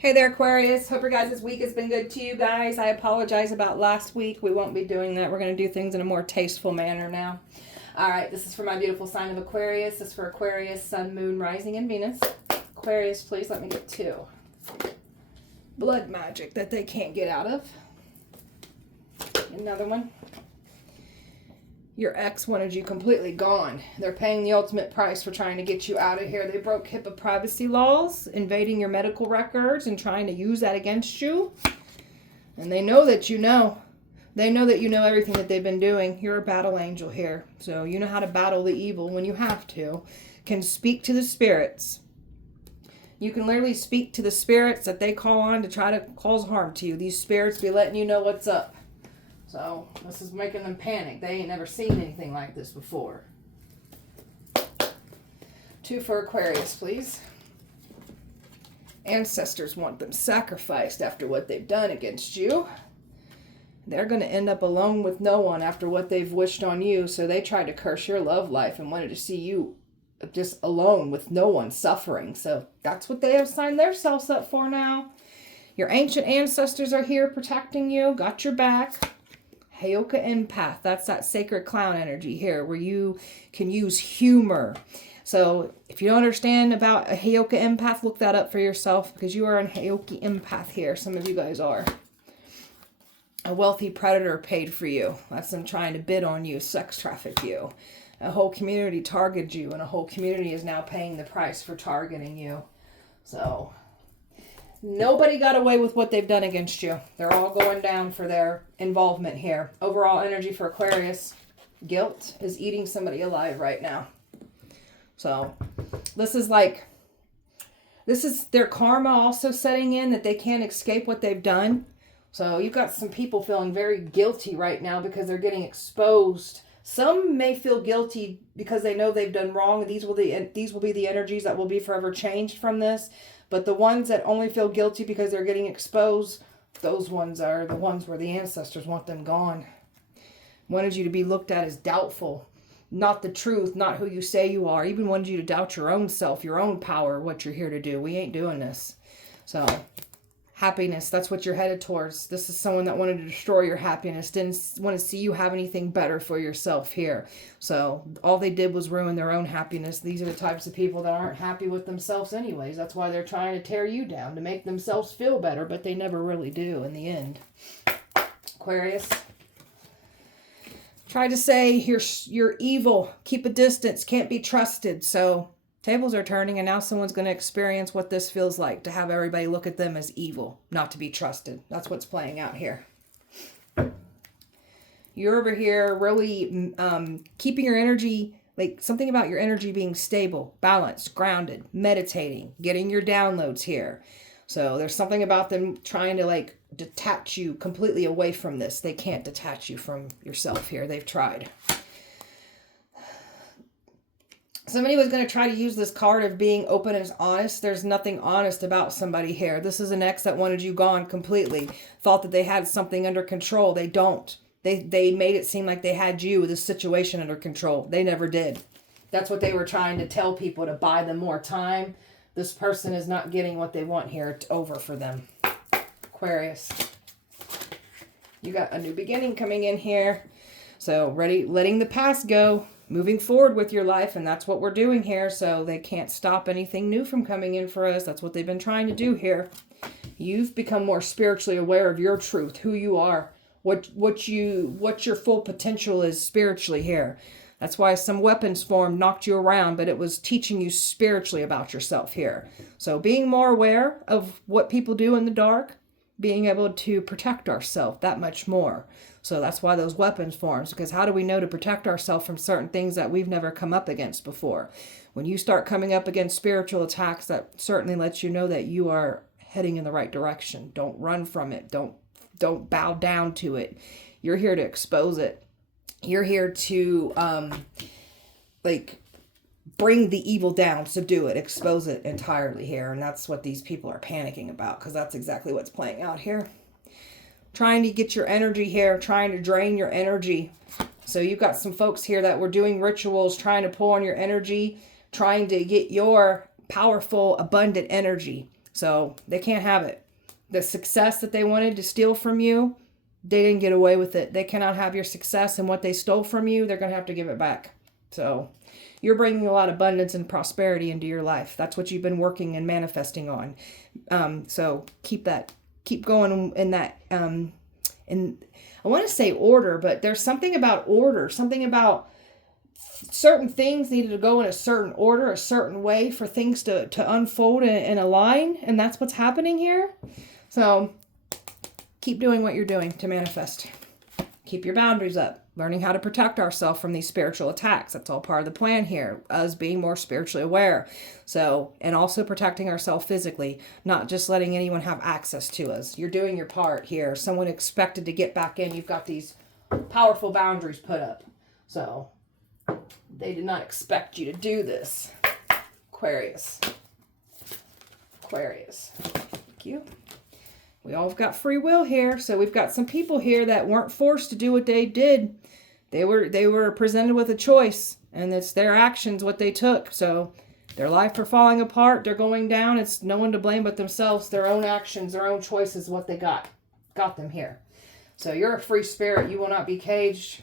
Hey there, Aquarius. Hope your guys' week has been good to you guys. I apologize about last week. We won't be doing that. We're going to do things in a more tasteful manner now. All right, this is for my beautiful sign of Aquarius. This is for Aquarius, Sun, Moon, Rising, and Venus. Aquarius, please let me get two. Blood magic that they can't get out of. Another one. Your ex wanted you completely gone. They're paying the ultimate price for trying to get you out of here. They broke HIPAA privacy laws, invading your medical records and trying to use that against you. And they know that you know. They know that you know everything that they've been doing. You're a battle angel here. So you know how to battle the evil when you have to. Can speak to the spirits. You can literally speak to the spirits that they call on to try to cause harm to you. These spirits be letting you know what's up. So, this is making them panic. They ain't never seen anything like this before. Two for Aquarius, please. Ancestors want them sacrificed after what they've done against you. They're going to end up alone with no one after what they've wished on you. So, they tried to curse your love life and wanted to see you just alone with no one suffering. So, that's what they have signed themselves up for now. Your ancient ancestors are here protecting you. Got your back. Heyoka empath, that's that sacred clown energy here where you can use humor. So if you don't understand about a Heyoka empath, look that up for yourself because you are an Heyoka empath here. Some of you guys are. A wealthy predator paid for you. That's them trying to bid on you, sex traffic you. A whole community targeted you and a whole community is now paying the price for targeting you. So nobody got away with what they've done against you. They're all going down for their involvement here. Overall energy for Aquarius. Guilt is eating somebody alive right now. So this is their karma also setting in that they can't escape what they've done. So you've got some people feeling very guilty right now because they're getting exposed. Some may feel guilty because they know they've done wrong. These will be the energies that will be forever changed from this. But the ones that only feel guilty because they're getting exposed, those ones are the ones where the ancestors want them gone. Wanted you to be looked at as doubtful, not the truth, not who you say you are. Even wanted you to doubt your own self, your own power, what you're here to do. We ain't doing this. So, happiness, that's what you're headed towards. This is someone that wanted to destroy your happiness, didn't want to see you have anything better for yourself here. So all they did was ruin their own happiness. These are the types of people that aren't happy with themselves anyways. That's why they're trying to tear you down, to make themselves feel better, but they never really do in the end. Aquarius. Try to say you're evil, keep a distance, can't be trusted. So tables are turning and now someone's going to experience what this feels like, to have everybody look at them as evil, not to be trusted. That's what's playing out here. You're over here really keeping your energy, like something about your energy being stable, balanced, grounded, meditating, getting your downloads here. So there's something about them trying to detach you completely away from this. They can't detach you from yourself here. They've tried. Somebody was going to try to use this card of being open and honest. There's nothing honest about somebody here. This is an ex that wanted you gone completely. Thought that they had something under control. They don't. They made it seem like they had you, this situation, under control. They never did. That's what they were trying to tell people, to buy them more time. This person is not getting what they want here. It's over for them. Aquarius. You got a new beginning coming in here. So letting the past go. Moving forward with your life, and that's what we're doing here. So they can't stop anything new from coming in for us. That's what they've been trying to do here. You've become more spiritually aware of your truth, who you are, what your full potential is spiritually here. That's why some weapons form knocked you around, but it was teaching you spiritually about yourself here. So being more aware of what people do in the dark, being able to protect ourselves that much more. So that's why those weapons forms, because how do we know to protect ourselves from certain things that we've never come up against before? When you start coming up against spiritual attacks, that certainly lets you know that you are heading in the right direction. Don't run from it. Don't bow down to it. You're here to expose it. You're here to bring the evil down, subdue it, expose it entirely here. And that's what these people are panicking about, because that's exactly what's playing out here. Trying to get your energy here, trying to drain your energy. So you've got some folks here that were doing rituals, trying to pull on your energy, trying to get your powerful, abundant energy. So they can't have it. The success that they wanted to steal from you, they didn't get away with it. They cannot have your success, and what they stole from you, they're going to have to give it back. So you're bringing a lot of abundance and prosperity into your life. That's what you've been working and manifesting on. So keep going in that, in, I want to say order, but there's something about order, something about certain things needed to go in a certain order, a certain way for things to unfold and align. And that's what's happening here. So keep doing what you're doing to manifest. Keep your boundaries up. Learning how to protect ourselves from these spiritual attacks. That's all part of the plan here. Us being more spiritually aware. So, and also protecting ourselves physically. Not just letting anyone have access to us. You're doing your part here. Someone expected to get back in. You've got these powerful boundaries put up. So, they did not expect you to do this. Aquarius. Aquarius. Thank you. We all have got free will here. So we've got some people here that weren't forced to do what they did. They were presented with a choice, and it's their actions, what they took. So their life are falling apart. They're going down. It's no one to blame but themselves. Their own actions, their own choices, what they got them here. So you're a free spirit. You will not be caged.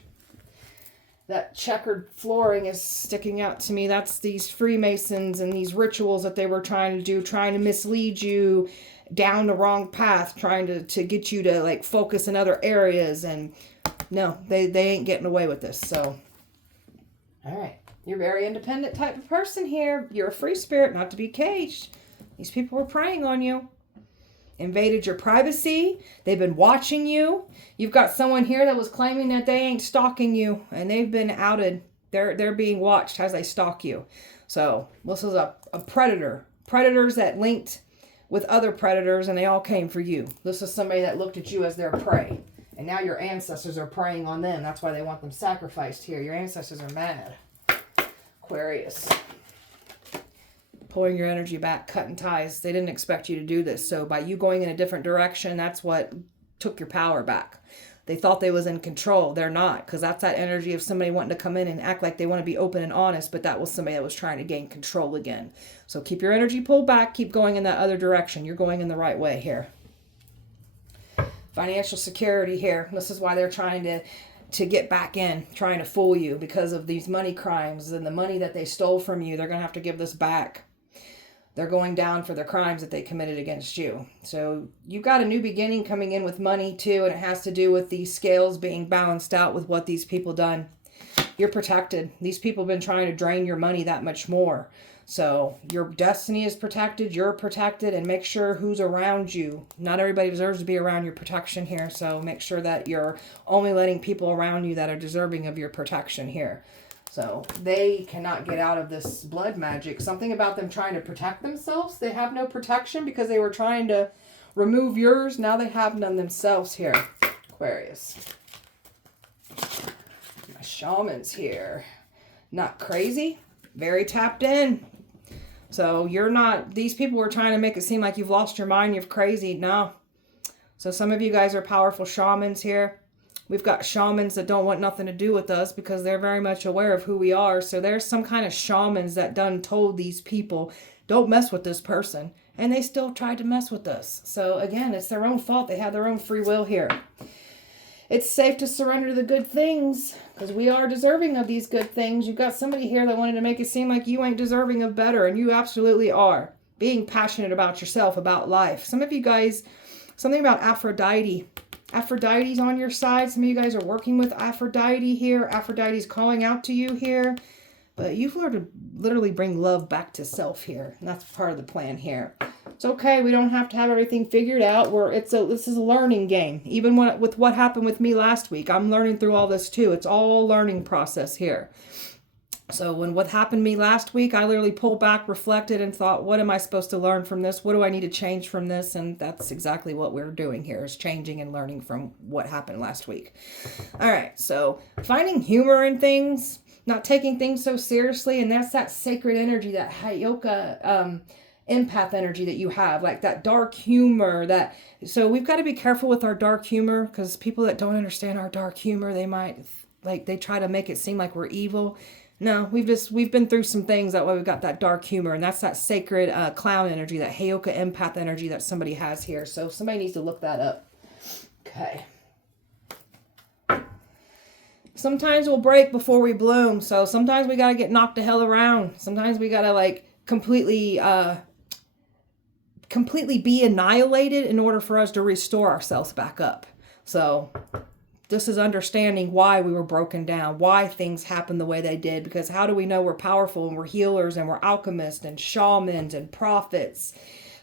That checkered flooring is sticking out to me. That's these Freemasons and these rituals that they were trying to do, trying to mislead you down the wrong path, trying to get you to like focus in other areas. And no, they ain't getting away with this. So, all right. You're a very independent type of person here. You're a free spirit, not to be caged. These people were preying on you. Invaded your privacy. They've been watching you. You've got someone here that was claiming that they ain't stalking you, and they've been outed. They're being watched as they stalk you. So this is a predator. Predators that linked with other predators, and they all came for you. This is somebody that looked at you as their prey. And now your ancestors are preying on them. That's why they want them sacrificed here. Your ancestors are mad. Aquarius. Pulling your energy back, cutting ties. They didn't expect you to do this. So by you going in a different direction, that's what took your power back. They thought they was in control. They're not, because that's that energy of somebody wanting to come in and act like they want to be open and honest, but that was somebody that was trying to gain control again. So keep your energy pulled back. Keep going in that other direction. You're going in the right way here. Financial security here. This is why they're trying to get back in, trying to fool you because of these money crimes and the money that they stole from you. They're going to have to give this back. They're going down for the crimes that they committed against you. So you've got a new beginning coming in with money too, and it has to do with these scales being balanced out with what these people done. You're protected. These people have been trying to drain your money that much more. So your destiny is protected, you're protected, and make sure who's around you. Not everybody deserves to be around your protection here, so make sure that you're only letting people around you that are deserving of your protection here. So they cannot get out of this blood magic. Something about them trying to protect themselves. They have no protection because they were trying to remove yours. Now they have none themselves here. Aquarius. My shamans here. Not crazy. Very tapped in. So you're not, these people were trying to make it seem like you've lost your mind, you're crazy. No. So some of you guys are powerful shamans here. We've got shamans that don't want nothing to do with us because they're very much aware of who we are. So there's some kind of shamans that done told these people, don't mess with this person. And they still tried to mess with us. So again, it's their own fault. They have their own free will here. It's safe to surrender to the good things because we are deserving of these good things. You've got somebody here that wanted to make it seem like you ain't deserving of better, and you absolutely are. Being passionate about yourself, about life. Some of you guys, something about Aphrodite. Aphrodite's on your side. Some of you guys are working with Aphrodite here. Aphrodite's calling out to you here. But you've learned to literally bring love back to self here. And that's part of the plan here. It's okay. We don't have to have everything figured out. This is a learning game. Even with what happened with me last week, I'm learning through all this too. It's all a learning process here. So when what happened to me last week, I literally pulled back, reflected, and thought, what am I supposed to learn from this? What do I need to change from this? And that's exactly what we're doing here, is changing and learning from what happened last week. All right, so finding humor in things, not taking things so seriously, and that's that sacred energy, that Hayoka empath energy that you have, like that dark humor. So we've got to be careful with our dark humor, because people that don't understand our dark humor, they might, they try to make it seem like we're evil. No, we've been through some things. That way we've got that dark humor, and that's that sacred clown energy, that Heyoka empath energy that somebody has here. So somebody needs to look that up. Okay. Sometimes we'll break before we bloom. So sometimes we got to get knocked the hell around. Sometimes we got to like completely be annihilated in order for us to restore ourselves back up. So this is understanding why we were broken down, why things happened the way they did. Because how do we know we're powerful and we're healers and we're alchemists and shamans and prophets,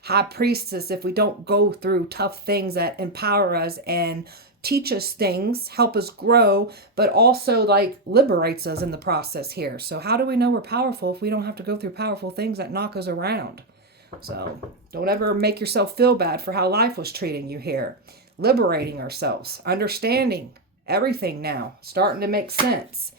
high priestess, if we don't go through tough things that empower us and teach us things, help us grow, but also like liberates us in the process here. So how do we know we're powerful if we don't have to go through powerful things that knock us around? So don't ever make yourself feel bad for how life was treating you here. Liberating ourselves, understanding everything now, starting to make sense.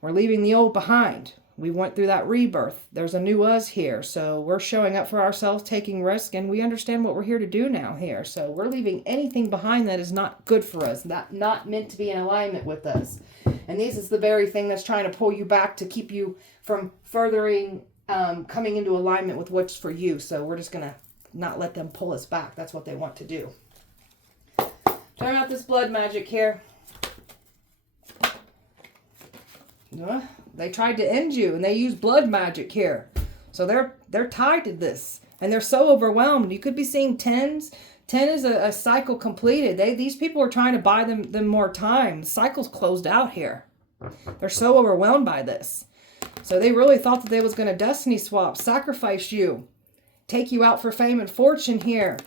We're leaving the old behind. We went through that rebirth. There's a new us here. So we're showing up for ourselves, taking risk, and we understand what we're here to do now here. So we're leaving anything behind that is not good for us, not meant to be in alignment with us. And this is the very thing that's trying to pull you back to keep you from furthering, coming into alignment with what's for you. So we're just going to not let them pull us back. That's what they want to do. Turn out this blood magic here. They tried to end you, and they used blood magic here. So they're tied to this, and they're so overwhelmed. You could be seeing tens. 10 is a cycle completed. These people are trying to buy them more time. The cycle's closed out here. They're so overwhelmed by this. So they really thought that they was going to destiny swap, sacrifice you, take you out for fame and fortune here.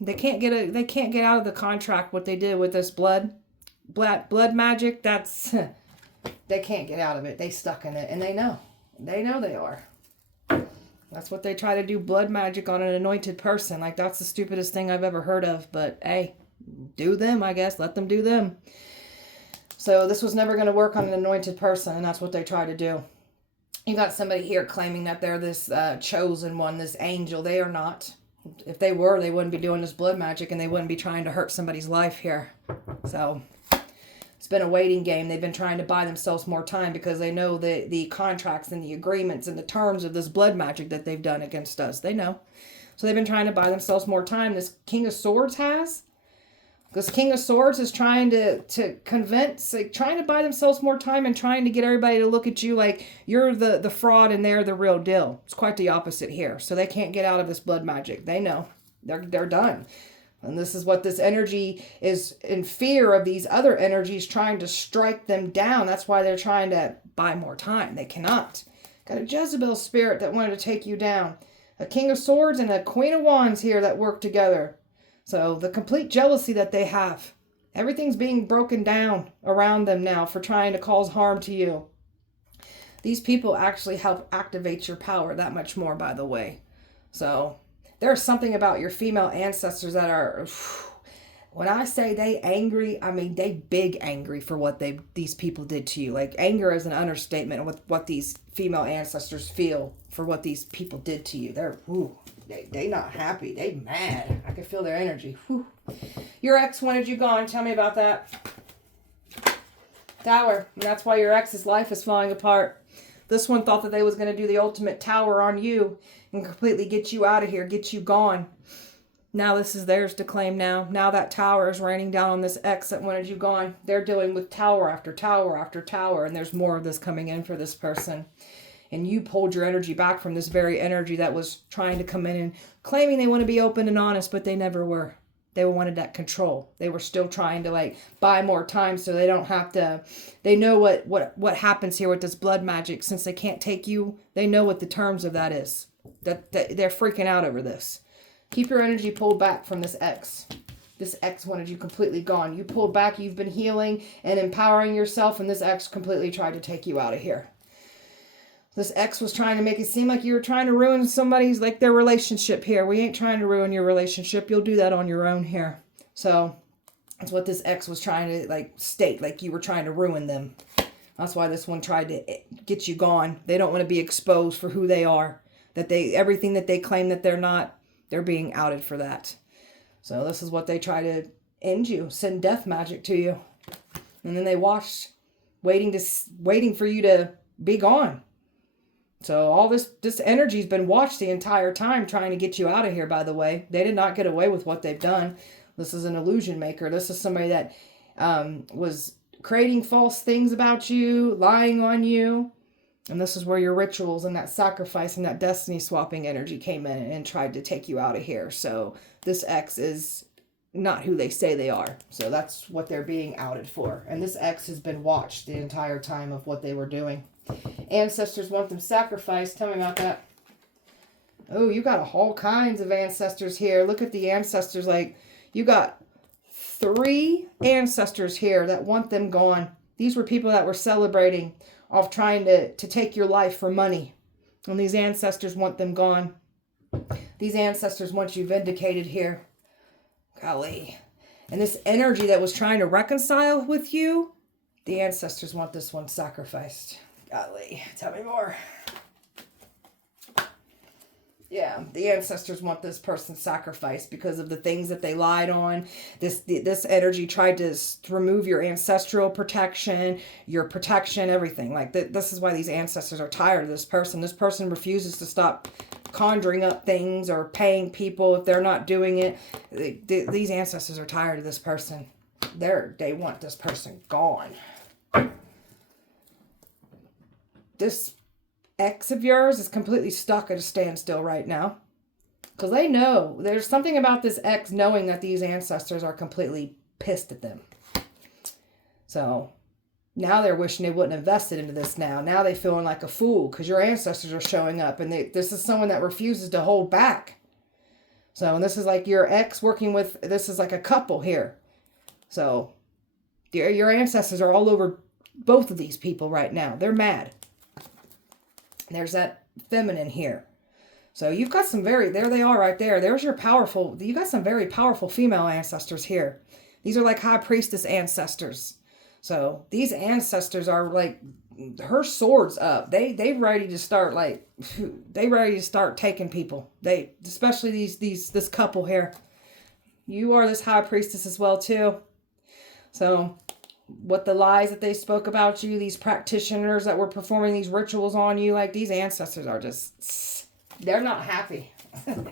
They can't get out of the contract what they did with this blood magic. That's they can't get out of it. They stuck in it, and they know they are. That's what they try to do, blood magic on an anointed person. Like, that's the stupidest thing I've ever heard of, but hey, do them, I guess. Let them do them. So this was never going to work on an anointed person, and that's what they try to do. You got somebody here claiming that they're this chosen one, this angel. They are not. If they were, they wouldn't be doing this blood magic, and they wouldn't be trying to hurt somebody's life here. So it's been a waiting game. They've been trying to buy themselves more time because they know the contracts and the agreements and the terms of this blood magic that they've done against us. They know. So they've been trying to buy themselves more time. This King of Swords has. This King of Swords is trying to convince, like, trying to buy themselves more time and trying to get everybody to look at you like you're the fraud and they're the real deal. It's quite the opposite here. So they can't get out of this blood magic. They know. They're done. And this is what this energy is, in fear of these other energies trying to strike them down. That's why they're trying to buy more time. They cannot. Got a Jezebel spirit that wanted to take you down. A King of Swords and a Queen of Wands here that work together. So the complete jealousy that they have. Everything's being broken down around them now for trying to cause harm to you. These people actually help activate your power that much more, by the way. So there's something about your female ancestors that are, when I say they angry, I mean they big angry for what these people did to you. Like, anger is an understatement with what these female ancestors feel for what these people did to you. They not happy. They mad. I can feel their energy. Whew. Your ex wanted you gone. Tell me about that. Tower. And that's why your ex's life is falling apart. This one thought that they was going to do the ultimate tower on you and completely get you out of here, get you gone. Now this is theirs to claim now. Now that tower is raining down on this ex that wanted you gone. They're dealing with tower after tower after tower, and there's more of this coming in for this person. And you pulled your energy back from this very energy that was trying to come in and claiming they want to be open and honest, but they never were. They wanted that control. They were still trying to, like, buy more time so they don't have to. They know what happens here with this blood magic. Since they can't take you, they know what the terms of that is. That they're freaking out over this. Keep your energy pulled back from this ex. This ex wanted you completely gone. You pulled back. You've been healing and empowering yourself, and this ex completely tried to take you out of here. This ex was trying to make it seem like you were trying to ruin somebody's, like, their relationship here. We ain't trying to ruin your relationship. You'll do that on your own here. So that's what this ex was trying to, like, state, like you were trying to ruin them. That's why this one tried to get you gone. They don't want to be exposed for who they are. That everything that they claim that they're not, they're being outed for that. So this is what they try to end you, send death magic to you. And then they watched, waiting for you to be gone. So all this energy's been watched the entire time trying to get you out of here, by the way. They did not get away with what they've done. This is an illusion maker. This is somebody that was creating false things about you, lying on you. And this is where your rituals and that sacrifice and that destiny swapping energy came in and tried to take you out of here. So this ex is not who they say they are. So that's what they're being outed for. And this ex has been watched the entire time of what they were doing. Ancestors want them sacrificed. Tell me about that. Oh, you got all kinds of ancestors here. Look at the ancestors. Like, you got 3 ancestors here that want them gone. These were people that were celebrating off trying to take your life for money. And these ancestors want them gone. These ancestors want you vindicated here. Golly. And this energy that was trying to reconcile with you, the ancestors want this one sacrificed. Golly. Tell me more. Yeah, the ancestors want this person sacrificed because of the things that they lied on. This energy tried to remove your ancestral protection, everything. Like, this is why these ancestors are tired of this person. This person refuses to stop conjuring up things or paying people if they're not doing it. These ancestors are tired of this person. They want this person gone. This ex of yours is completely stuck at a standstill right now. Because they know. There's something about this ex knowing that these ancestors are completely pissed at them. So now they're wishing they wouldn't have invested into this now. Now they're feeling like a fool because your ancestors are showing up. And this is someone that refuses to hold back. So, and this is like your ex working with, this is like a couple here. So your ancestors are all over both of these people right now. They're mad. There's that feminine here. So you've got some there they are right there. There's your you got some very powerful female ancestors here. These are like high priestess ancestors. So these ancestors are like, her sword's up. They ready to start taking people. Especially this couple here. You are this high priestess as well too. So what the lies that they spoke about you, these practitioners that were performing these rituals on you, like these ancestors are just, they're not happy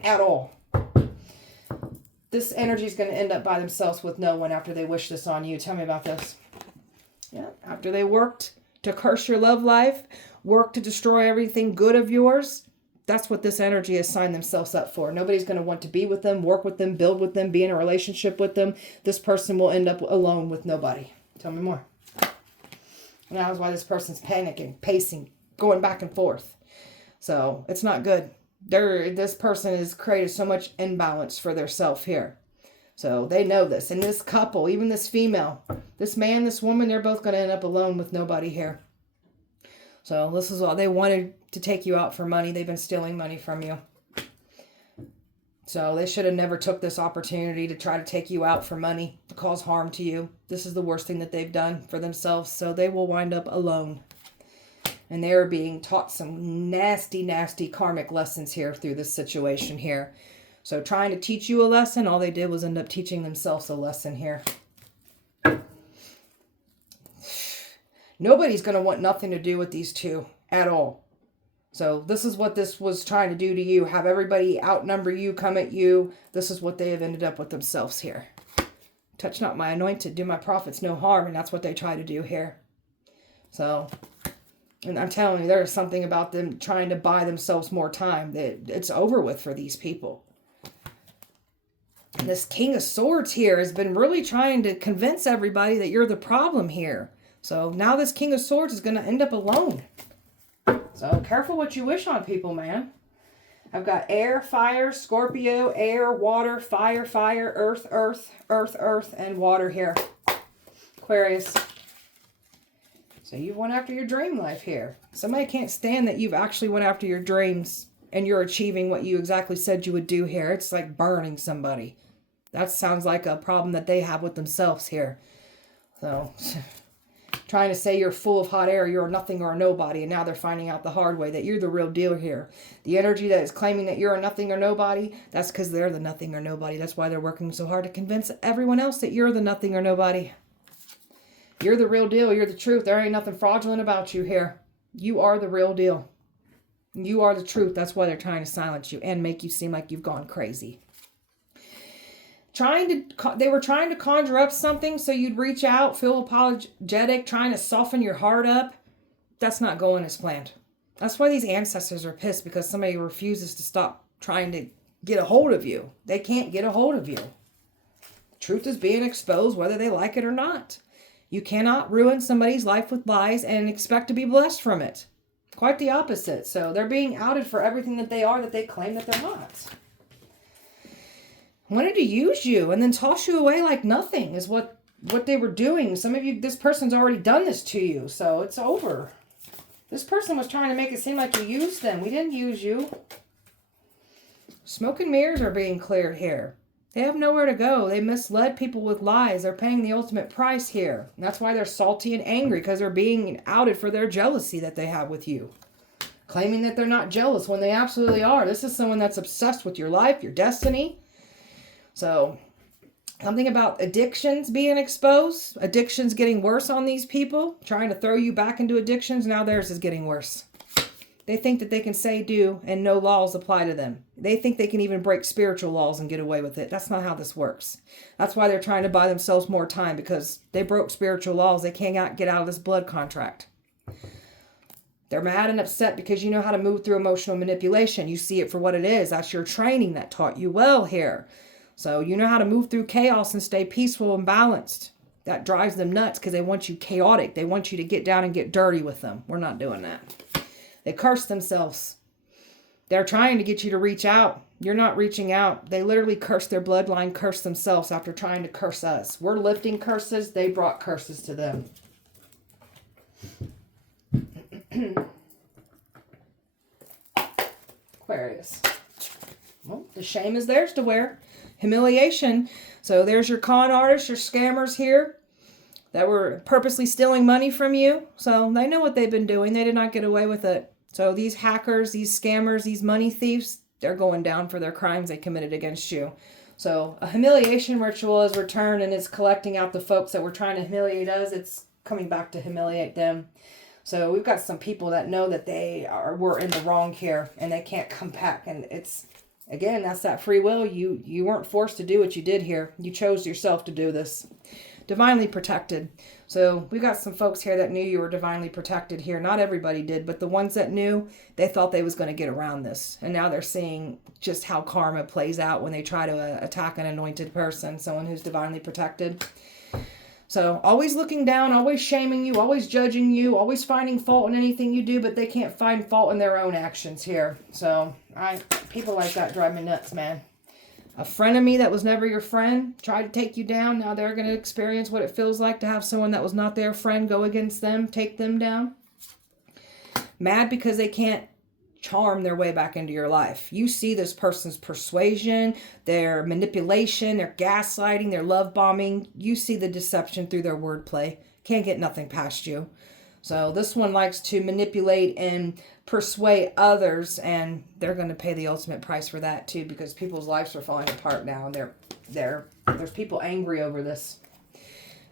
at all. This energy is going to end up by themselves with no one after they wish this on you. Tell me about this. Yeah, after they worked to curse your love life, worked to destroy everything good of yours, that's what this energy has signed themselves up for. Nobody's going to want to be with them, work with them, build with them, be in a relationship with them. This person will end up alone with nobody. Tell me more. And that is why this person's panicking, pacing, going back and forth. So it's not good. This person has created so much imbalance for their self here. So they know this. And this couple, even this female, this man, this woman, they're both going to end up alone with nobody here. So this is all. They wanted to take you out for money. They've been stealing money from you. So they should have never took this opportunity to try to take you out for money, to cause harm to you. This is the worst thing that they've done for themselves. So they will wind up alone. And they are being taught some nasty, nasty karmic lessons here through this situation here. So trying to teach you a lesson, all they did was end up teaching themselves a lesson here. Nobody's going to want nothing to do with these two at all. So this is what this was trying to do to you. Have everybody outnumber you, come at you. This is what they have ended up with themselves here. Touch not my anointed, do my prophets no harm. And that's what they try to do here. So, and I'm telling you, there's something about them trying to buy themselves more time. It's over with for these people. And this King of Swords here has been really trying to convince everybody that you're the problem here. So now this King of Swords is going to end up alone. So careful what you wish on people, man. I've got air, fire, Scorpio, air, water, fire, fire, earth, earth, earth, earth, and water here. Aquarius. So you went after your dream life here. Somebody can't stand that you've actually went after your dreams and you're achieving what you exactly said you would do here. It's like burning somebody. That sounds like a problem that they have with themselves here. So trying to say you're full of hot air, you're nothing or a nobody, and now they're finding out the hard way that you're the real deal here. The energy that is claiming that you're a nothing or nobody, that's because they're the nothing or nobody. That's why they're working so hard to convince everyone else that you're the nothing or nobody. You're the real deal. You're the truth. There ain't nothing fraudulent about you here. You are the real deal. You are the truth. That's why they're trying to silence you and make you seem like you've gone crazy. They were trying to conjure up something so you'd reach out, feel apologetic, trying to soften your heart up. That's not going as planned. That's why these ancestors are pissed, because somebody refuses to stop trying to get a hold of you. They can't get a hold of you. The truth is being exposed whether they like it or not. You cannot ruin somebody's life with lies and expect to be blessed from it. Quite the opposite. So they're being outed for everything that they are that they claim that they're not. Wanted to use you and then toss you away like nothing is what they were doing. Some of you, this person's already done this to you, so it's over. This person was trying to make it seem like you used them. We didn't use you. Smoke and mirrors are being cleared here. They have nowhere to go. They misled people with lies. They're paying the ultimate price here. And that's why they're salty and angry, because they're being outed for their jealousy that they have with you. Claiming that they're not jealous when they absolutely are. This is someone that's obsessed with your life, your destiny. So, something about addictions being exposed. Addictions getting worse on these people. Trying to throw you back into addictions. Now theirs is getting worse. They think that they can say, do, and no laws apply to them. They think they can even break spiritual laws and get away with it. That's not how this works. That's why they're trying to buy themselves more time, because they broke spiritual laws. They can't get out of this blood contract. They're mad and upset because you know how to move through emotional manipulation. You see it for what it is. That's your training that taught you well here. So you know how to move through chaos and stay peaceful and balanced. That drives them nuts because they want you chaotic. They want you to get down and get dirty with them. We're not doing that. They curse themselves. They're trying to get you to reach out. You're not reaching out. They literally curse their bloodline, curse themselves after trying to curse us. We're lifting curses. They brought curses to them. Aquarius. Well, the shame is theirs to wear. Humiliation. So there's your con artists, your scammers here that were purposely stealing money from you. So they know what they've been doing. They did not get away with it. So these hackers, these scammers, these money thieves, they're going down for their crimes they committed against you. So a humiliation ritual is returned, and it's collecting out the folks that were trying to humiliate us. It's coming back to humiliate them. So we've got some people that know that were in the wrong here, and they can't come back. And it's, again, that's that free will. You weren't forced to do what you did here. You chose yourself to do this. Divinely protected. So we got some folks here that knew you were divinely protected here. Not everybody did, but the ones that knew, they thought they was going to get around this. And now they're seeing just how karma plays out when they try to attack an anointed person, someone who's divinely protected. So always looking down, always shaming you, always judging you, always finding fault in anything you do, but they can't find fault in their own actions here. So people like that drive me nuts, man. A frenemy that was never your friend tried to take you down. Now they're going to experience what it feels like to have someone that was not their friend go against them, take them down. Mad because they can't charm their way back into your life. You see this person's persuasion, their manipulation, their gaslighting, their love bombing. You see the deception through their wordplay. Can't get nothing past you. So this one likes to manipulate and persuade others, and they're going to pay the ultimate price for that too, because people's lives are falling apart now. There's people angry over this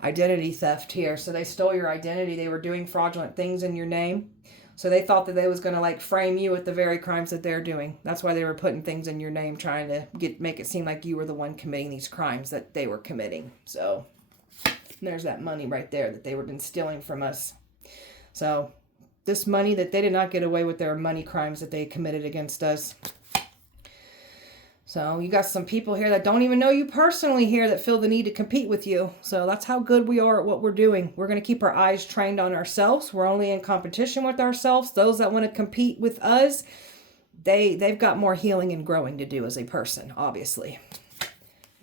identity theft here. So they stole your identity. They were doing fraudulent things in your name. So they thought that they was going to frame you with the very crimes that they're doing. That's why they were putting things in your name, trying to make it seem like you were the one committing these crimes that they were committing. So there's that money right there that they were been stealing from us. So this money that they did not get away with their money crimes that they committed against us. So you got some people here that don't even know you personally here that feel the need to compete with you. So that's how good we are at what we're doing. We're going to keep our eyes trained on ourselves. We're only in competition with ourselves. Those that want to compete with us, they've got more healing and growing to do as a person, obviously.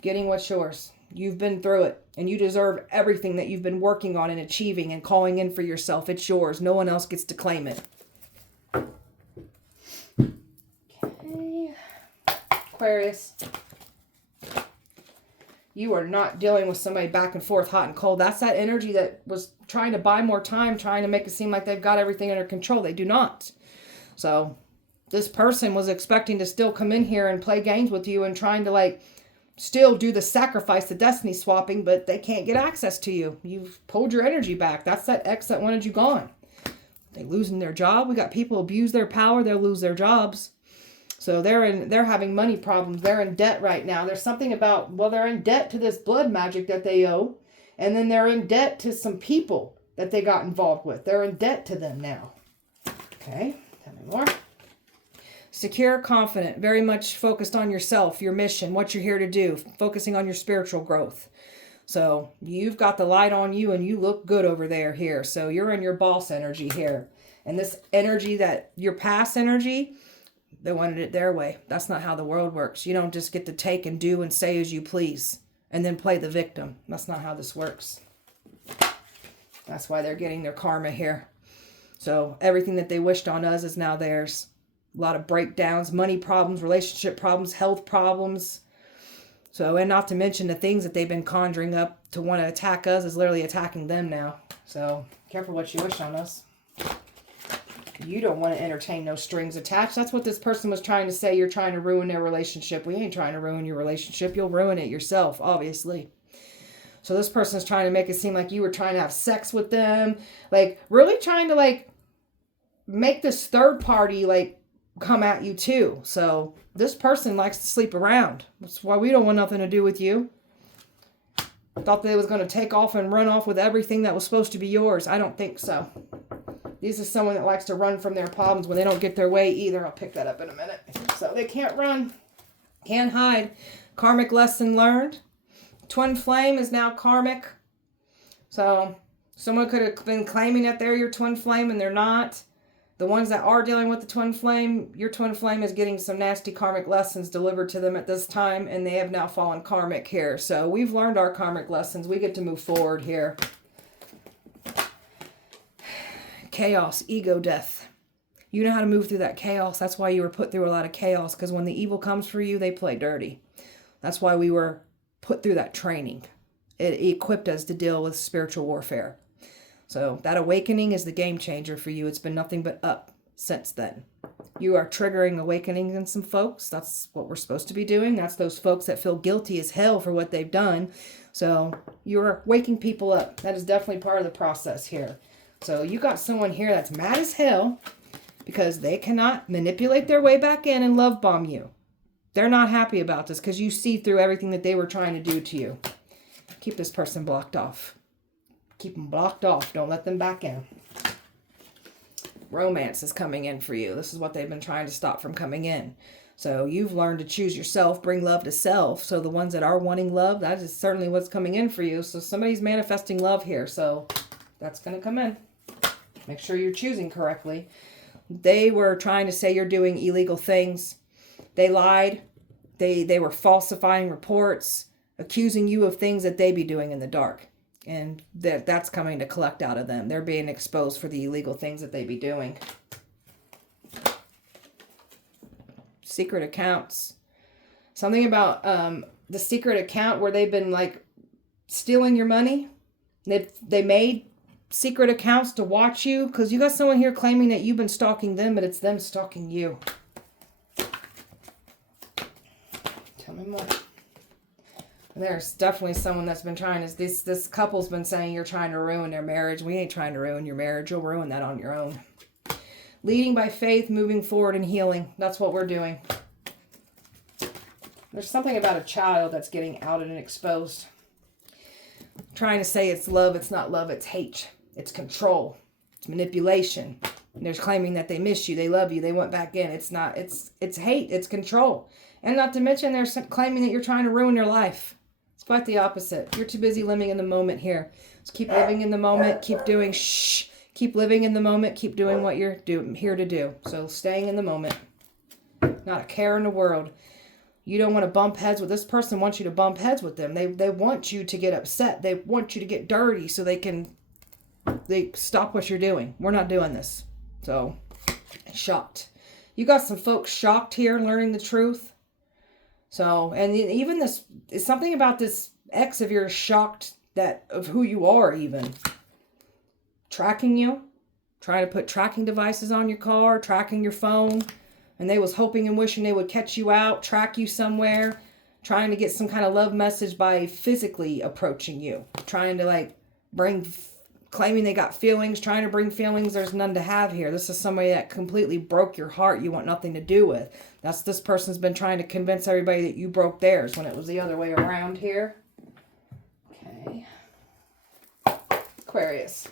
Getting what's yours. You've been through it, and you deserve everything that you've been working on and achieving and calling in for yourself. It's yours. No one else gets to claim it. Okay. Aquarius. You are not dealing with somebody back and forth, hot and cold. That's that energy that was trying to buy more time, trying to make it seem like they've got everything under control. They do not. So this person was expecting to still come in here and play games with you and trying to still do the sacrifice, the destiny swapping, but they can't get access to you. You've pulled your energy back. That's that ex that wanted you gone. They losing their job. We got people abuse their power. They'll lose their jobs. So they're having money problems. They're in debt right now. There's something about, well, they're in debt to this blood magic that they owe. And then they're in debt to some people that they got involved with. They're in debt to them now. Okay, tell me more. Secure, confident, very much focused on yourself, your mission, what you're here to do, focusing on your spiritual growth. So you've got the light on you and you look good over there here. So you're in your boss energy here. And this energy, that your past energy, they wanted it their way. That's not how the world works. You don't just get to take and do and say as you please and then play the victim. That's not how this works. That's why they're getting their karma here. So everything that they wished on us is now theirs. A lot of breakdowns, money problems, relationship problems, health problems. So, and not to mention the things that they've been conjuring up to want to attack us is literally attacking them now. So careful what you wish on us. You don't want to entertain no strings attached. That's what this person was trying to say. You're trying to ruin their relationship. We ain't trying to ruin your relationship. You'll ruin it yourself, obviously. So this person's trying to make it seem like you were trying to have sex with them. Like, really trying to, like, make this third party, like, come at you too. So this person likes to sleep around. That's why we don't want nothing to do with you. Thought they was going to take off and run off with everything that was supposed to be yours. I don't think so. This is someone that likes to run from their problems when they don't get their way either. I'll pick that up in a minute. So they can't run, can't hide. Karmic lesson learned. Twin flame is now karmic. So someone could have been claiming that they're your twin flame and they're not. The ones that are dealing with the twin flame, your twin flame is getting some nasty karmic lessons delivered to them at this time, and they have now fallen karmic here. So we've learned our karmic lessons. We get to move forward here. Chaos, ego, death. You know how to move through that chaos. That's why you were put through a lot of chaos, because when the evil comes for you, they play dirty. That's why we were put through that training. It equipped us to deal with spiritual warfare. So that awakening is the game changer for you. It's been nothing but up since then. You are triggering awakening in some folks. That's what we're supposed to be doing. That's those folks that feel guilty as hell for what they've done. So you're waking people up. That is definitely part of the process here. So you got someone here that's mad as hell because they cannot manipulate their way back in and love bomb you. They're not happy about this because you see through everything that they were trying to do to you. Keep this person blocked off. Keep them blocked off. Don't let them back in. Romance is coming in for you. This is what they've been trying to stop from coming in. So you've learned to choose yourself, bring love to self. So the ones that are wanting love, that is certainly what's coming in for you. So somebody's manifesting love here. So that's going to come in. Make sure you're choosing correctly. They were trying to say you're doing illegal things. They lied. They were falsifying reports, accusing you of things that they be doing in the dark. And that's coming to collect out of them. They're being exposed for the illegal things that they be doing. Secret accounts. Something about the secret account where they've been like stealing your money. They made secret accounts to watch you. Because you got someone here claiming that you've been stalking them, but it's them stalking you. Tell me more. There's definitely someone that's been trying to, this couple's been saying you're trying to ruin their marriage. We ain't trying to ruin your marriage. You'll ruin that on your own. Leading by faith, moving forward and healing. That's what we're doing. There's something about a child that's getting outed and exposed. Trying to say it's love. It's not love. It's hate. It's control. It's manipulation. And they're claiming that they miss you. They love you. They went back in. It's not. It's hate. It's control. And not to mention they're claiming that you're trying to ruin their life. It's quite the opposite. You're too busy living in the moment here. Just keep living in the moment. Keep doing shh. Keep living in the moment. Keep doing what you're here to do. So staying in the moment. Not a care in the world. You don't want to bump heads with this person. Wants you to bump heads with them. They want you to get upset. They want you to get dirty so they stop what you're doing. We're not doing this. So shocked. You got some folks shocked here learning the truth. So, and even this is something about this ex of yours shocked of who you are even. Tracking you. Trying to put tracking devices on your car, tracking your phone. And they was hoping and wishing they would catch you out, track you somewhere. Trying to get some kind of love message by physically approaching you. Trying to like bring claiming they got feelings, trying to bring feelings. There's none to have here. This is somebody that completely broke your heart. You want nothing to do with. This person's been trying to convince everybody that you broke theirs when it was the other way around here. Okay. Aquarius.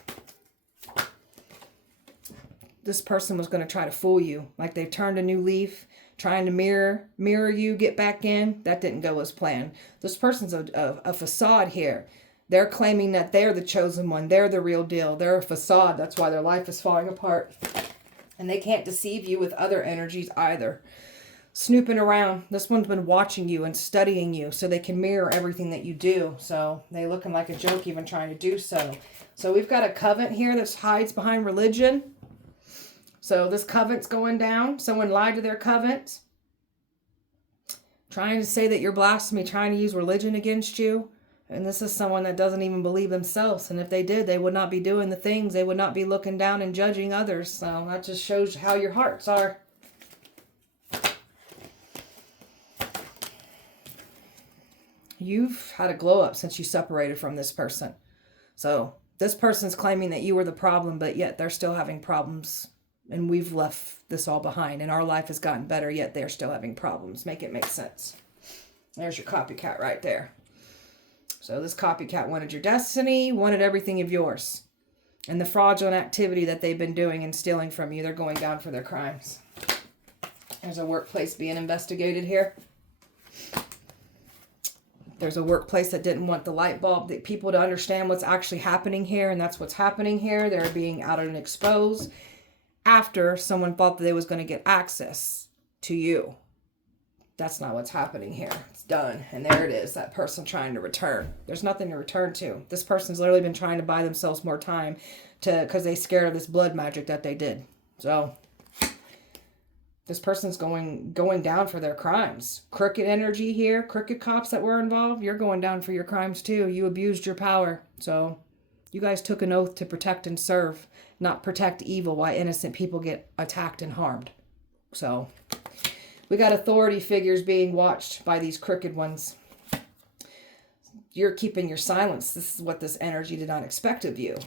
This person was going to try to fool you. Like they've turned a new leaf, trying to mirror you, get back in. That didn't go as planned. This person's a facade here. They're claiming that they're the chosen one. They're the real deal. They're a facade. That's why their life is falling apart. And they can't deceive you with other energies either. Snooping around. This one's been watching you and studying you so they can mirror everything that you do. So they looking like a joke even trying to do so. So we've got a covenant here that hides behind religion. So this covenant's going down. Someone lied to their covenant. Trying to say that you're blasphemy, trying to use religion against you. And this is someone that doesn't even believe themselves. And if they did, they would not be doing the things. They would not be looking down and judging others. So that just shows how your hearts are. You've had a glow up since you separated from this person. So this person's claiming that you were the problem, but yet they're still having problems. And we've left this all behind. And our life has gotten better, yet they're still having problems. Make it make sense. There's your copycat right there. So this copycat wanted your destiny, wanted everything of yours. And the fraudulent activity that they've been doing and stealing from you, they're going down for their crimes. There's a workplace being investigated here. There's a workplace that didn't want the light bulb, that people to understand what's actually happening here, and that's what's happening here. They're being outed and exposed after someone thought that they was going to get access to you. That's not what's happening here. It's done. And there it is, that person trying to return. There's nothing to return to. This person's literally been trying to buy themselves more time because they scared of this blood magic that they did. So this person's going down for their crimes. Crooked energy here, crooked cops that were involved, you're going down for your crimes too. You abused your power. So you guys took an oath to protect and serve, not protect evil while innocent people get attacked and harmed. So we got authority figures being watched by these crooked ones. You're keeping your silence. This is what this energy did not expect of you.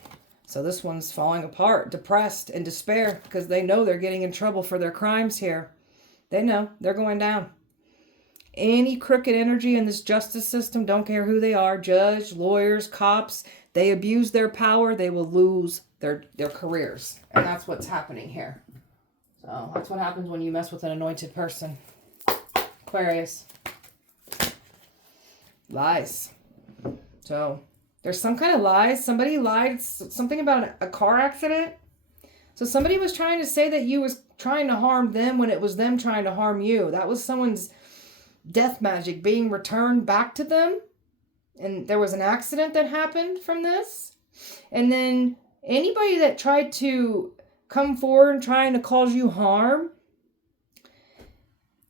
So this one's falling apart, depressed, in despair, because they know they're getting in trouble for their crimes here. They know they're going down. Any crooked energy in this justice system, don't care who they are, judge, lawyers, cops, they abuse their power, they will lose their careers. And that's what's happening here. So that's what happens when you mess with an anointed person. Aquarius. Lies. So there's some kind of lies. Somebody lied. Something about a car accident. So somebody was trying to say that you was trying to harm them when it was them trying to harm you. That was someone's death magic being returned back to them. And there was an accident that happened from this. And then anybody that tried to come forward and trying to cause you harm,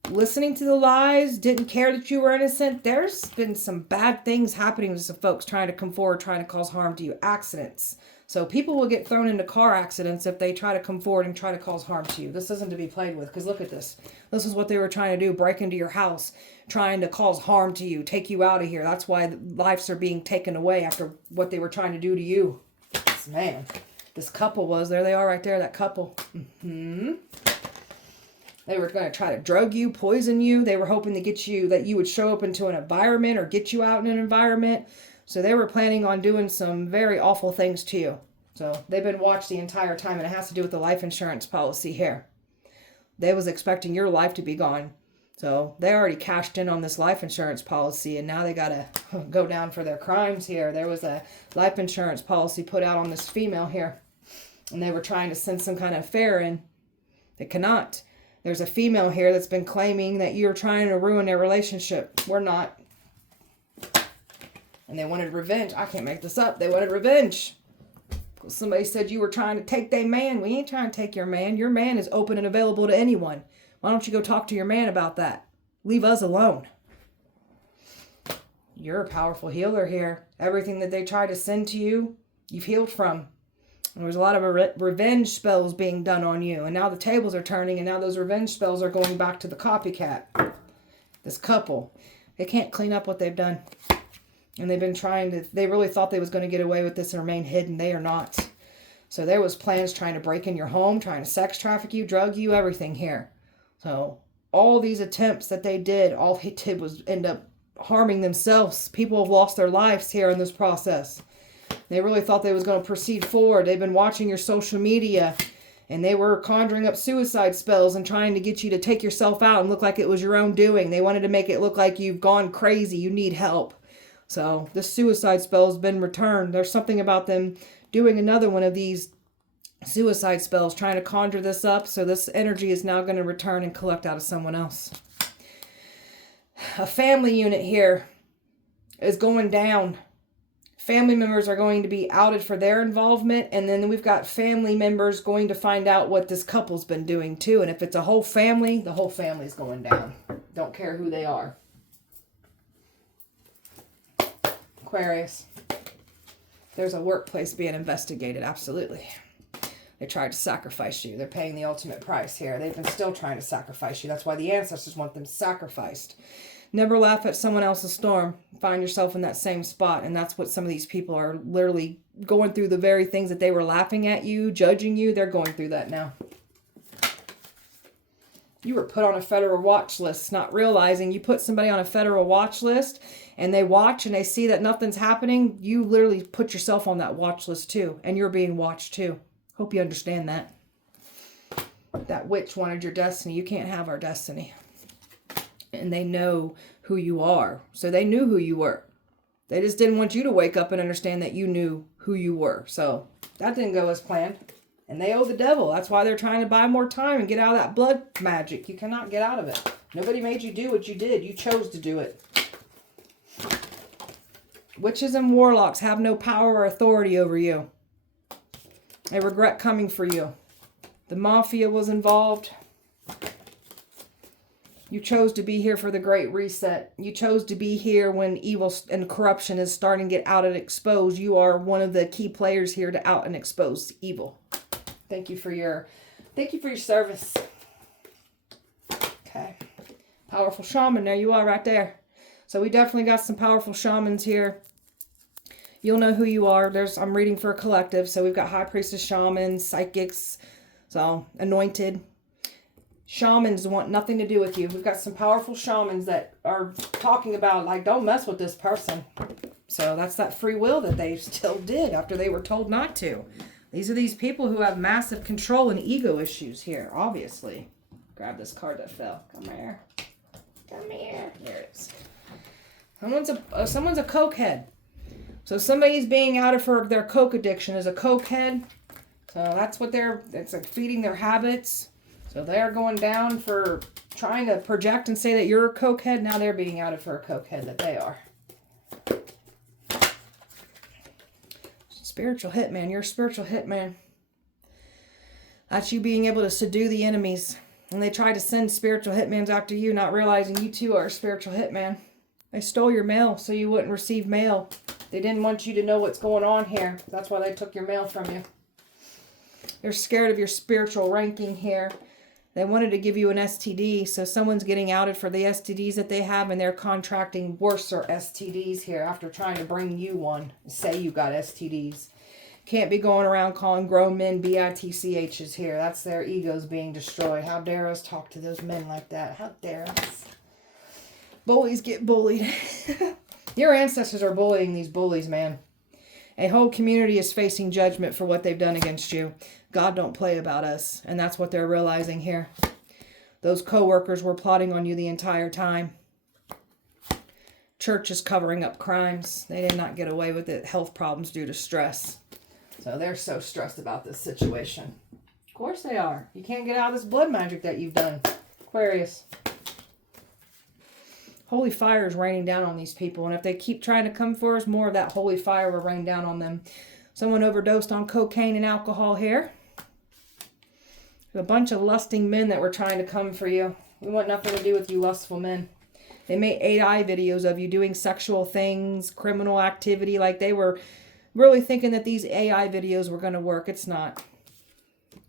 listening to the lies, didn't care that you were innocent. There's been some bad things happening to some folks trying to come forward, trying to cause harm to you. Accidents. So people will get thrown into car accidents if they try to come forward and try to cause harm to you. This isn't to be played with, because look at this. This is what they were trying to do, break into your house, trying to cause harm to you, take you out of here. That's why lives are being taken away after what they were trying to do to you. Man. This couple was, there they are right there, that couple. They were going to try to drug you, poison you. They were hoping to get you, that you would show up into an environment or get you out in an environment. So they were planning on doing some very awful things to you. So they've been watched the entire time, and it has to do with the life insurance policy here. They was expecting your life to be gone. So they already cashed in on this life insurance policy, and now they got to go down for their crimes here. There was a life insurance policy put out on this female here. And they were trying to send some kind of affair in. They cannot. There's a female here that's been claiming that you're trying to ruin their relationship. We're not. And they wanted revenge. I can't make this up. They wanted revenge. Somebody said you were trying to take their man. We ain't trying to take your man. Your man is open and available to anyone. Why don't you go talk to your man about that? Leave us alone. You're a powerful healer here. Everything that they tried to send to you, you've healed from. There was a lot of revenge spells being done on you. And now the tables are turning, and now those revenge spells are going back to the copycat. This couple. They can't clean up what they've done. And they've been trying to, they really thought they was going to get away with this and remain hidden. They are not. So there was plans trying to break in your home, trying to sex traffic you, drug you, everything here. So all these attempts that they did, all they did was end up harming themselves. People have lost their lives here in this process. They really thought they was going to proceed forward. They've been watching your social media, and they were conjuring up suicide spells and trying to get you to take yourself out and look like it was your own doing. They wanted to make it look like you've gone crazy. You need help. So this suicide spell has been returned. There's something about them doing another one of these suicide spells, trying to conjure this up. So this energy is now going to return and collect out of someone else. A family unit here is going down. Family members are going to be outed for their involvement. And then we've got family members going to find out what this couple's been doing too. And if it's a whole family, the whole family's going down. Don't care who they are. Aquarius. There's a workplace being investigated. Absolutely. They tried to sacrifice you. They're paying the ultimate price here. They've been still trying to sacrifice you. That's why the ancestors want them sacrificed. Never laugh at someone else's storm. Find yourself in that same spot. And that's what some of these people are literally going through. The very things that they were laughing at you, judging you, they're going through that now. You were put on a federal watch list, not realizing you put somebody on a federal watch list and they watch and they see that nothing's happening. You literally put yourself on that watch list too. And you're being watched too. Hope you understand that. That witch wanted your destiny. You can't have our destiny. And they know who you are. So they knew who you were. They just didn't want you to wake up and understand that you knew who you were. So that didn't go as planned. And they owe the devil. That's why they're trying to buy more time and get out of that blood magic. You cannot get out of it. Nobody made you do what you did. You chose to do it. Witches and warlocks have no power or authority over you. They regret coming for you. The mafia was involved. You chose to be here for the Great Reset. You chose to be here when evil and corruption is starting to get out and exposed. You are one of the key players here to out and expose evil. Thank you for your service. Okay. Powerful shaman. There you are right there. So we definitely got some powerful shamans here. You'll know who you are. I'm reading for a collective. So we've got high priestess, shamans, psychics, so anointed. Shamans want nothing to do with you. We've got some powerful shamans that are talking about, like, don't mess with this person. So that's that free will that they still did after they were told not to. These are these people who have massive control and ego issues here, obviously. Grab this card that fell. Come here. Come here. There it is. Someone's a cokehead. So somebody's being outed for their coke addiction as a cokehead. So that's what it's like, feeding their habits. So they're going down for trying to project and say that you're a cokehead. Now they're being outed for a cokehead that they are. Spiritual hitman. You're a spiritual hitman. That's you being able to subdue the enemies. And they tried to send spiritual hitmans after you, not realizing you too are a spiritual hitman. They stole your mail so you wouldn't receive mail. They didn't want you to know what's going on here. That's why they took your mail from you. They're scared of your spiritual ranking here. They wanted to give you an STD, so someone's getting outed for the STDs that they have, and they're contracting worse STDs here after trying to bring you one. Say you got STDs. Can't be going around calling grown men bitchs here. That's their egos being destroyed. How dare us talk to those men like that? How dare us? Bullies get bullied. Your ancestors are bullying these bullies, man. A whole community is facing judgment for what they've done against you. God don't play about us. And that's what they're realizing here. Those co-workers were plotting on you the entire time. Church is covering up crimes. They did not get away with it. Health problems due to stress. So they're so stressed about this situation. Of course they are. You can't get out of this blood magic that you've done. Aquarius. Holy fire is raining down on these people. And if they keep trying to come for us, more of that holy fire will rain down on them. Someone overdosed on cocaine and alcohol here. A bunch of lusting men that were trying to come for you. We want nothing to do with you lustful men. They made AI videos of you doing sexual things, criminal activity. Like they were really thinking that these AI videos were going to work. It's not.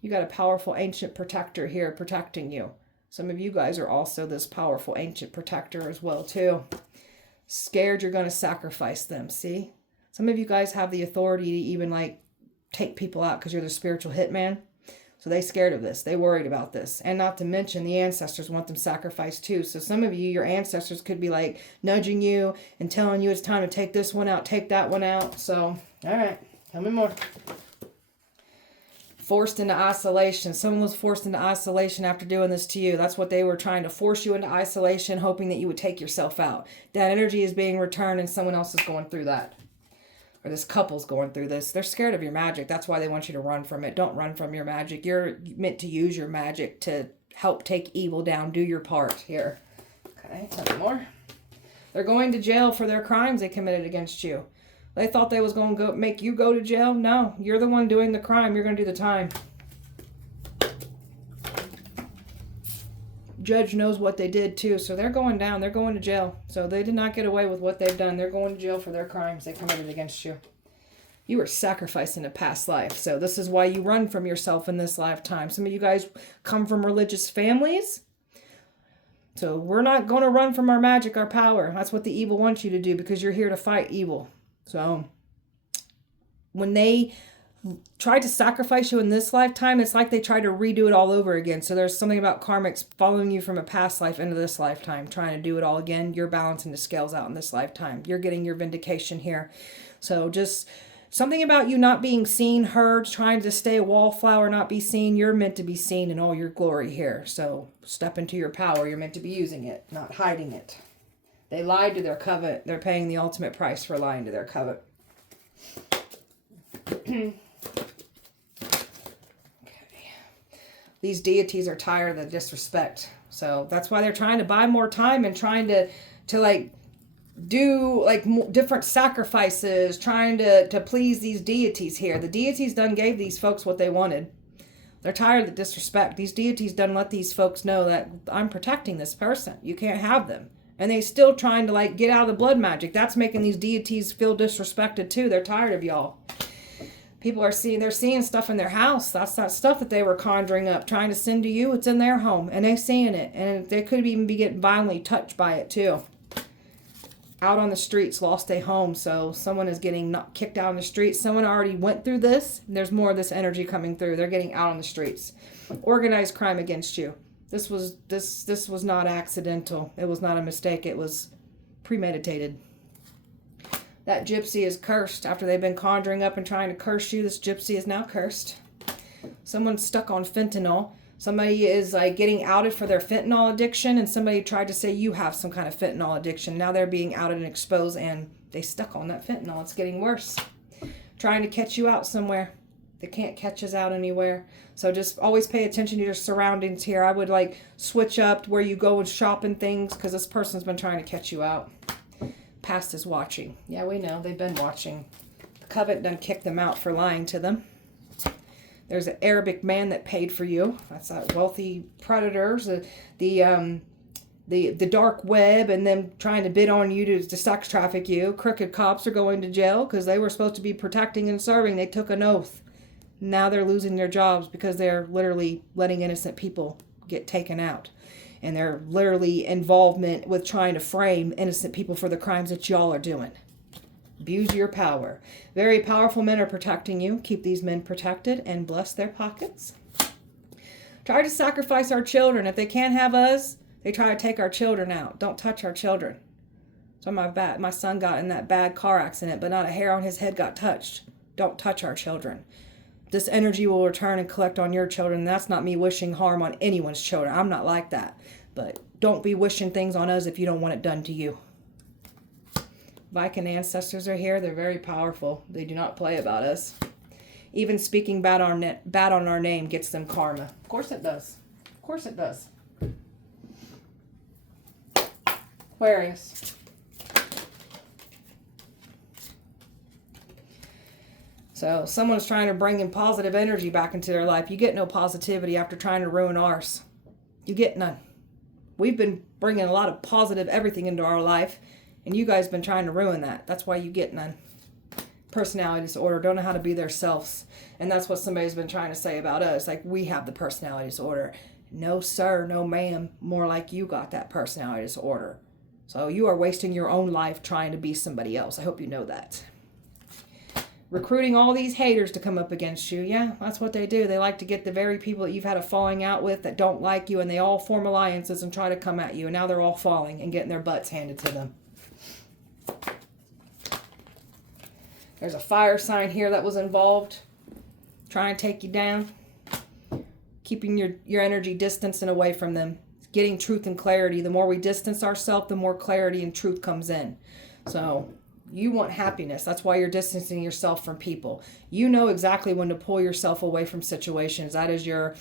You got a powerful ancient protector here protecting you. Some of you guys are also this powerful ancient protector as well too. Scared you're going to sacrifice them. See? Some of you guys have the authority to even like take people out because you're the spiritual hitman. So they scared of this. They worried about this. And not to mention the ancestors want them sacrificed too. So some of you, your ancestors could be like nudging you and telling you it's time to take this one out, take that one out. So, all right, tell me more. Forced into isolation. Someone was forced into isolation after doing this to you. That's what they were trying to force you into isolation, hoping that you would take yourself out. That energy is being returned and someone else is going through that. Or this couple's going through this. They're scared of your magic. That's why they want you to run from it. Don't run from your magic. You're meant to use your magic to help take evil down. Do your part here. Okay, tell me more. They're going to jail for their crimes they committed against you. They thought they was going to make you go to jail. No, you're the one doing the crime. You're going to do the time. Judge knows what they did too, so they're going down. They're going to jail. So they did not get away with what they've done. They're going to jail for their crimes they committed against you. You were sacrificed in a past life, so this is why you run from yourself in this lifetime. Some of you guys come from religious families, so we're not going to run from our magic, our power. That's what the evil wants you to do because you're here to fight evil. So when they tried to sacrifice you in this lifetime, it's like they tried to redo it all over again. So there's something about karmics following you from a past life into this lifetime, trying to do it all again. You're balancing the scales out in this lifetime. You're getting your vindication here. So just something about you not being seen, heard, trying to stay a wallflower, not be seen. You're meant to be seen in all your glory here. So step into your power. You're meant to be using it, not hiding it. They lied to their covenant. They're paying the ultimate price for lying to their covenant. Okay. These deities are tired of the disrespect. So that's why they're trying to buy more time and trying to like do like different sacrifices, trying to please these deities here. The deities done gave these folks what they wanted. They're tired of the disrespect. These deities done let these folks know that I'm protecting this person. You can't have them. And they still trying to like get out of the blood magic. That's making these deities feel disrespected too. They're tired of y'all. People are they're seeing stuff in their house. That's that stuff that they were conjuring up, trying to send to you. It's in their home and they're seeing it. And they could even be getting violently touched by it too. Out on the streets, lost a home. So someone is getting kicked out on the streets. Someone already went through this. And there's more of this energy coming through. They're getting out on the streets. Organized crime against you. This was not accidental. It was not a mistake. It was premeditated. That gypsy is cursed. After they've been conjuring up and trying to curse you, this gypsy is now cursed. Someone's stuck on fentanyl. Somebody is like getting outed for their fentanyl addiction, and somebody tried to say you have some kind of fentanyl addiction. Now they're being outed and exposed, and they stuck on that fentanyl. It's getting worse. Trying to catch you out somewhere. They can't catch us out anywhere. So just always pay attention to your surroundings here. I would like switch up where you go and shop and things because this person's been trying to catch you out. Past is watching. Yeah, we know. They've been watching. The covenant done kicked them out for lying to them. There's an Arabic man that paid for you. That's that wealthy predators. The dark web and them trying to bid on you to sex traffic you. Crooked cops are going to jail because they were supposed to be protecting and serving. They took an oath. Now they're losing their jobs because they're literally letting innocent people get taken out. And they're literally involvement with trying to frame innocent people for the crimes that y'all are doing. Abuse your power. Very powerful men are protecting you. Keep these men protected and bless their pockets. Try to sacrifice our children. If they can't have us, they try to take our children out. Don't touch our children. So my son got in that bad car accident, but not a hair on his head got touched. Don't touch our children. This energy will return and collect on your children. That's not me wishing harm on anyone's children. I'm not like that. But don't be wishing things on us if you don't want it done to you. Viking ancestors are here. They're very powerful. They do not play about us. Even speaking bad on our name gets them karma. Of course it does. Of course it does. Aquarius. So someone's trying to bring in positive energy back into their life. You get no positivity after trying to ruin ours. You get none. We've been bringing a lot of positive everything into our life, and you guys have been trying to ruin that. That's why you get none. Personality disorder, don't know how to be their selves. And that's what somebody's been trying to say about us. Like, we have the personality disorder. No, sir, no, ma'am. More like you got that personality disorder. So you are wasting your own life trying to be somebody else. I hope you know that. Recruiting all these haters to come up against you. Yeah, that's what they do. They like to get the very people that you've had a falling out with that don't like you, and they all form alliances and try to come at you. And now they're all falling and getting their butts handed to them. There's a fire sign here that was involved, trying to take you down. Keeping your energy distanced and away from them. Getting truth and clarity. The more we distance ourselves, the more clarity and truth comes in. So you want happiness. That's why you're distancing yourself from people. You know exactly when to pull yourself away from situations. That is your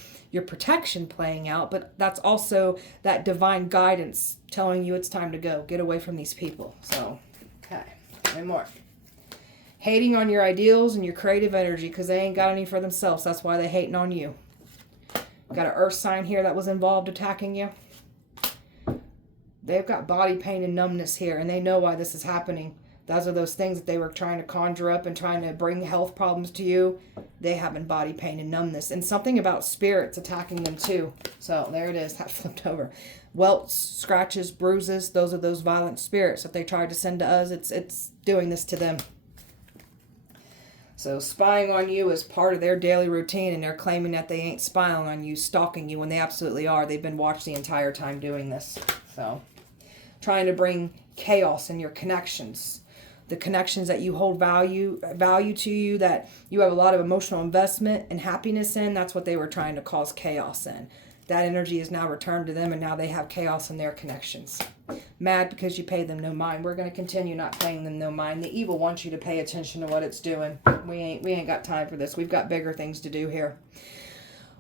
protection playing out, but that's also that divine guidance telling you it's time to go. Get away from these people. So, okay, one more. Hating on your ideals and your creative energy because they ain't got any for themselves. That's why they're hating on you. Got an earth sign here that was involved attacking you. They've got body pain and numbness here, and they know why this is happening. Those are those things that they were trying to conjure up and trying to bring health problems to you. They having body pain and numbness. And something about spirits attacking them too. So there it is. That flipped over. Welts, scratches, bruises. Those are those violent spirits that they tried to send to us. It's doing this to them. So spying on you is part of their daily routine, and they're claiming that they ain't spying on you, stalking you, when they absolutely are. They've been watched the entire time doing this. So trying to bring chaos in your connections. The connections that you hold value to you, that you have a lot of emotional investment and happiness in, that's what they were trying to cause chaos in. That energy is now returned to them, and now they have chaos in their connections. Mad because you pay them no mind. We're going to continue not paying them no mind. The evil wants you to pay attention to what it's doing. We ain't got time for this. We've got bigger things to do here.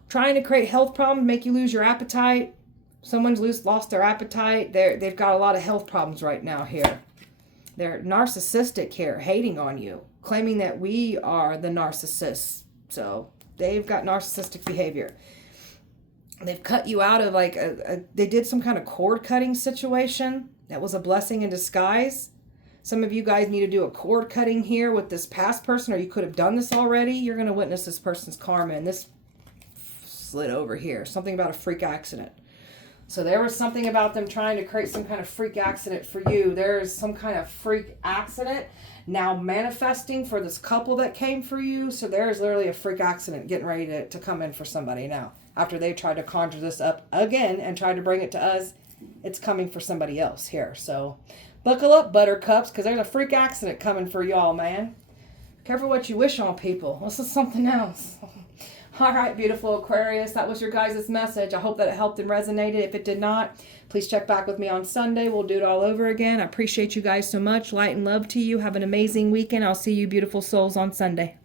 Trying to create health problems, make you lose your appetite. Someone's lost their appetite. They've got a lot of health problems right now here. They're narcissistic here, hating on you, claiming that we are the narcissists. So they've got narcissistic behavior. They've cut you out of they did some kind of cord cutting situation. That was a blessing in disguise. Some of you guys need to do a cord cutting here with this past person, or you could have done this already. You're going to witness this person's karma. And this slid over here. Something about a freak accident. So there was something about them trying to create some kind of freak accident for you. There is some kind of freak accident now manifesting for this couple that came for you. So there is literally a freak accident getting ready to come in for somebody now. After they tried to conjure this up again and tried to bring it to us, it's coming for somebody else here. So buckle up, buttercups, because there's a freak accident coming for y'all, man. Careful what you wish on people. This is something else. All right, beautiful Aquarius, that was your guys' message. I hope that it helped and resonated. If it did not, please check back with me on Sunday. We'll do it all over again. I appreciate you guys so much. Light and love to you. Have an amazing weekend. I'll see you beautiful souls on Sunday.